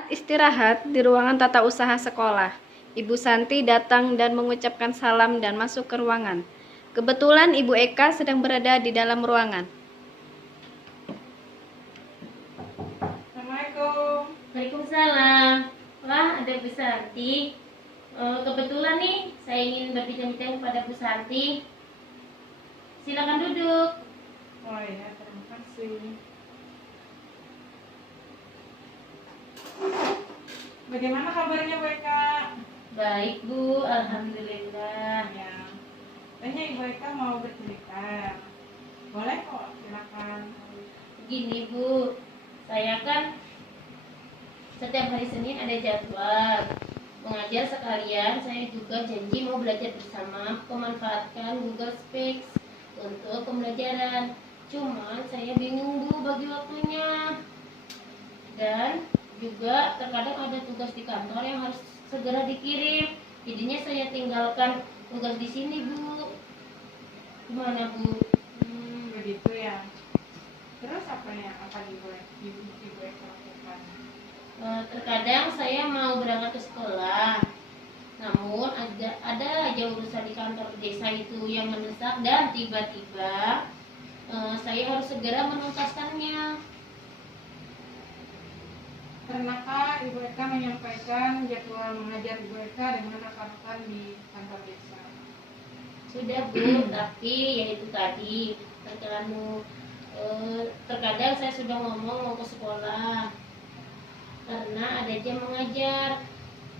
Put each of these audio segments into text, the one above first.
Saat istirahat di ruangan tata usaha sekolah, Ibu Santi datang dan mengucapkan salam dan masuk ke ruangan. Kebetulan Ibu Eka sedang berada di dalam ruangan. Assalamualaikum. Waalaikumsalam. Wah, ada Bu Santi. Kebetulan nih, saya ingin berbincang-bincang kepada Bu Santi. Silakan duduk. Oh ya, terima kasih. Bagaimana kabarnya Bu Eka? Baik Bu, alhamdulillah. Ya, kayaknya Ibu Eka mau bercerita. Boleh kok, silakan. Gini Bu, saya kan setiap hari Senin ada jadwal mengajar, sekalian saya juga janji mau belajar bersama, memanfaatkan Google Speaks untuk pembelajaran. Cuman saya bingung Bu bagi waktunya, dan juga terkadang ada tugas di kantor yang harus segera dikirim, jadinya saya tinggalkan tugas di sini Bu. Gimana Bu? Begitu ya. Terus apa Ibu Eka lakukan? Terkadang saya mau berangkat ke sekolah, namun ada aja urusan di kantor desa itu yang mendesak, dan tiba-tiba saya harus segera menuntaskannya. Pernahkah Ibu Eka menyampaikan jadwal mengajar Ibu Eka dengan rekan-rekan di kantor desa? Sudah Bu, tapi ya itu tadi terkadang saya sudah ngomong mau ke sekolah karena ada jam mengajar.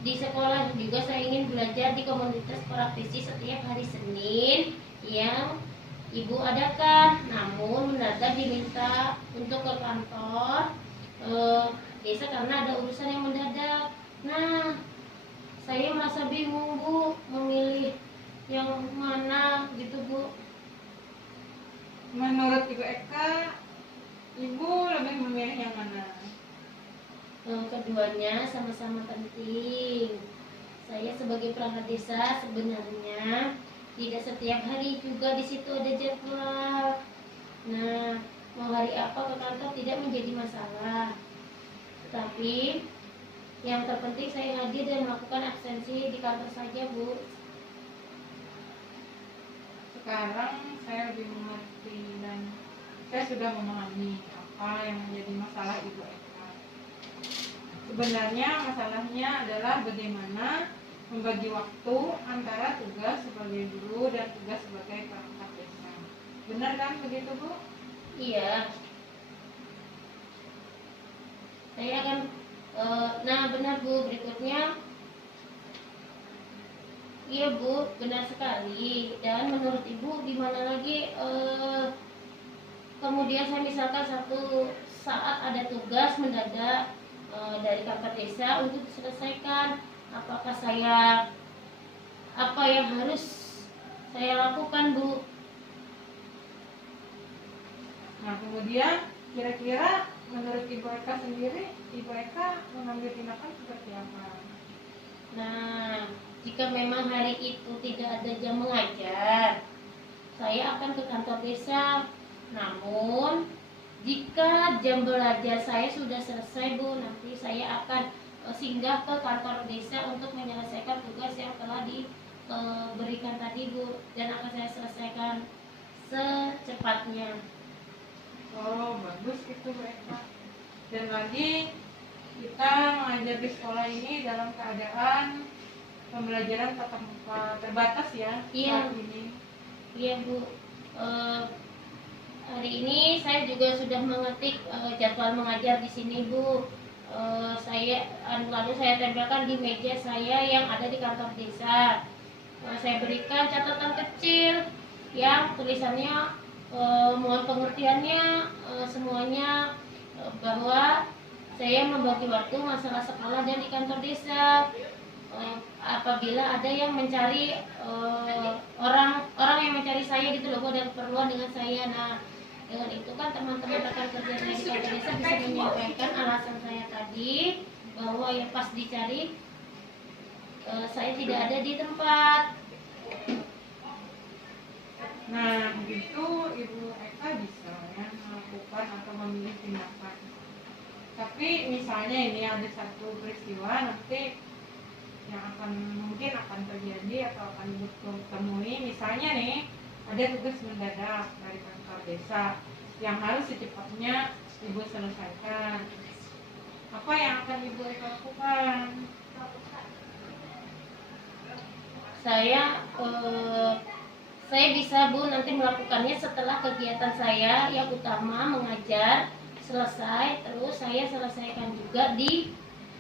Di sekolah juga saya ingin belajar di komunitas praktisi setiap hari Senin yang Ibu adakan, namun mendadak diminta untuk ke kantor desa karena ada urusan yang mendadak. Nah, saya merasa bingung Bu, memilih yang mana gitu Bu. Menurut Ibu Eka, Ibu lebih memilih yang mana? Keduanya sama-sama penting. Saya sebagai perangkat desa sebenarnya tidak setiap hari juga di situ ada jadwal. Nah, mau hari apa ke kantor tidak menjadi masalah. Tetapi yang terpenting saya hadir dan melakukan absensi di kantor saja Bu. Sekarang saya lebih mengerti dan saya sudah memahami apa yang menjadi masalah Ibu Eka. Sebenarnya masalahnya adalah bagaimana membagi waktu antara tugas sebagai guru dan tugas sebagai perangkat desa. Benar kan begitu Bu? Iya. Saya akan nah benar Bu, berikutnya. Iya Bu, benar sekali. Dan menurut Ibu gimana lagi kemudian saya misalkan satu saat ada tugas mendadak dari kantor desa untuk diselesaikan, apakah apa yang harus saya lakukan Bu? Nah kemudian kira-kira menurut Ibu Eka sendiri, Ibu Eka mengambil tindakan seperti apa? Nah, jika memang hari itu tidak ada jam mengajar, saya akan ke kantor desa. Namun, jika jam belajar saya sudah selesai Bu, nanti saya akan singgah ke kantor desa untuk menyelesaikan tugas yang telah diberikan tadi Bu, dan akan saya selesaikan secepatnya. Oh bagus itu Bu Eka. Dan lagi kita mengajar di sekolah ini dalam keadaan pembelajaran tatap muka terbatas ya. Iya. Saat ini. Iya Bu. Hari ini saya juga sudah mengetik jadwal mengajar di sini Bu. Lalu saya tempelkan di meja saya yang ada di kantor desa. Saya berikan catatan kecil yang tulisannya mohon pengertiannya semuanya, bahwa saya membagi waktu masalah sekolah dan di kantor desa. Apabila ada yang mencari orang yang mencari saya gitu loh, dan keperluan dengan saya. Nah, dengan itu kan teman-teman rekan kerja saya di kantor desa bisa menyampaikan alasan saya tadi, bahwa yang pas dicari saya tidak ada di tempat. Nah begitu Ibu Eka bisa ya melakukan atau memilih tindakan. Tapi misalnya ini ada satu peristiwa nanti yang mungkin akan terjadi atau akan Ibu temui, misalnya nih ada tugas mendadak dari kantor desa yang harus secepatnya Ibu selesaikan. Apa yang akan Ibu lakukan? Saya bisa Bu nanti melakukannya setelah kegiatan saya yang utama mengajar selesai, terus saya selesaikan juga di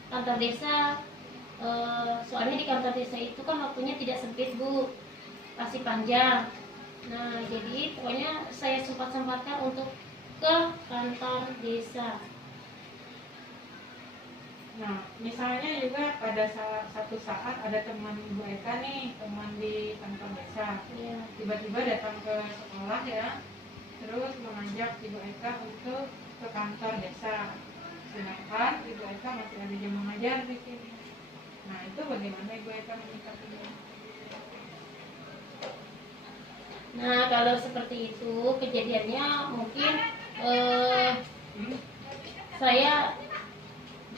kantor desa. Soalnya di kantor desa itu kan waktunya tidak sempit Bu, masih panjang. Nah jadi pokoknya saya sempat-sempatkan untuk ke kantor desa. Nah, misalnya juga pada satu saat ada teman Ibu Eka nih, teman di kantor desa, Ya. tiba-tiba datang ke sekolah ya, terus mengajak Ibu Eka untuk ke kantor desa, sedangkan Ibu Eka masih ada jam mengajar di sini. Nah, itu bagaimana Ibu Eka menyikapinya? Nah kalau seperti itu kejadiannya mungkin saya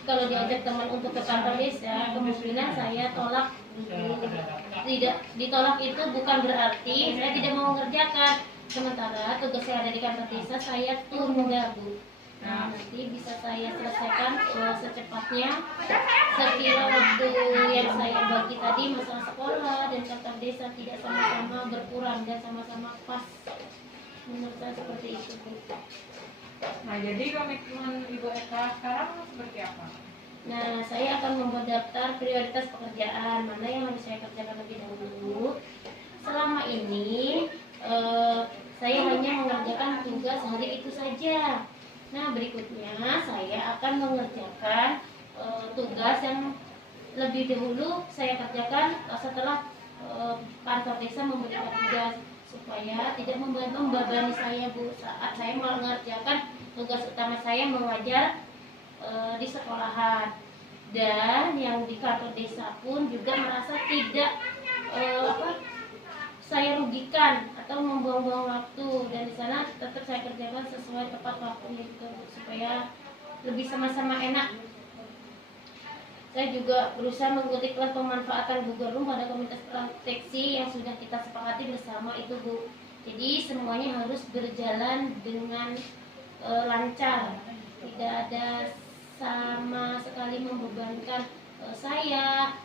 kalau diajak teman untuk ke kantor desa, kemungkinan saya tolak dulu. Tidak ditolak itu bukan berarti saya tidak mau mengerjakan. Sementara tugas saya ada di kantor desa saya tunda Bu. Nah nanti bisa saya selesaikan secepatnya sekira waktu yang saya bagi tadi masalah sekolah dan kantor desa tidak sama-sama berkurang dan sama-sama pas. Menurut saya seperti itu Bu. Nah, jadi komitmen Ibu Eka sekarang seperti apa? Nah, saya akan membuat daftar prioritas pekerjaan mana yang harus saya kerjakan lebih dahulu. Selama ini saya hanya mengerjakan tugas hari itu saja. Nah, berikutnya saya akan mengerjakan tugas yang lebih dahulu saya kerjakan setelah kantor desa memberikan tugas, supaya tidak membebani saya Bu saat saya mengerjakan tugas utama saya mengajar di sekolahan. Dan yang di kantor desa pun juga merasa tidak saya rugikan atau membuang-buang waktu, dan di sana tetap saya kerjakan sesuai tepat waktu itu supaya lebih sama-sama enak. Saya juga berusaha mengikuti plan pemanfaatan Google Room pada komunitas proteksi yang sudah kita sepakati bersama itu Bu. Jadi semuanya harus berjalan dengan lancar, tidak ada sama sekali membebankan saya,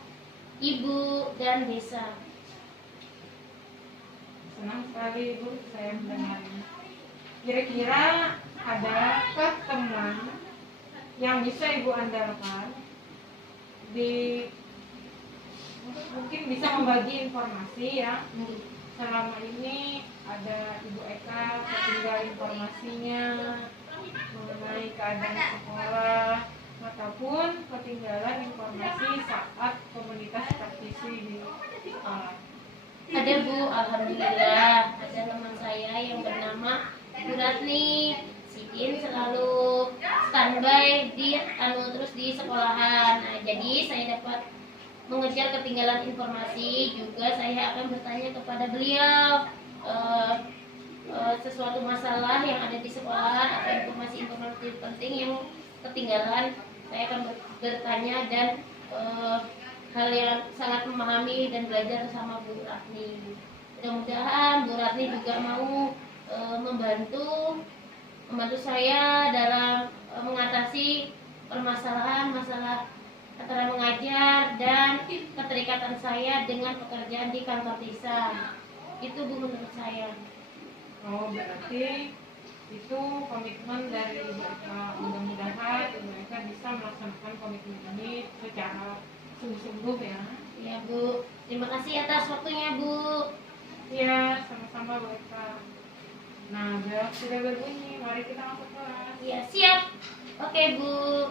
Ibu, dan desa. Senang sekali Ibu saya mendengarnya. Kira-kira adakah teman yang bisa Ibu andalkan mungkin bisa membagi informasi ya, selama ini ada Ibu Eka ketinggal informasinya mengenai keadaan sekolah ataupun ketinggalan informasi saat komunitas praktisi di sekolah? Ada Bu, alhamdulillah ada teman saya yang bernama Bu Ratni. Sidin selalu standby terus di sekolahan. Nah, jadi saya dapat mengejar ketinggalan informasi, juga saya akan bertanya kepada beliau sesuatu masalah yang ada di sekolahan atau informasi-informasi penting yang ketinggalan. Saya akan bertanya dan hal yang sangat memahami dan belajar sama Bu Ratni. Mudah-mudahan Bu Ratni juga mau membantu saya dalam mengatasi permasalahan masalah antara mengajar dan keterikatan saya dengan pekerjaan di kantor desa. Itu Bu menurut saya. Oh, berarti itu komitmen dari Ibu Eka. Mudah-mudahan Ibu Eka bisa melaksanakan komitmen ini secara sungguh-sungguh ya. Ya Bu, terima kasih atas waktunya Bu. Iya, sama-sama Bu Eka. Nah, bel sudah berbunyi, mari kita masuk kelas. Ya siap. Oke Bu.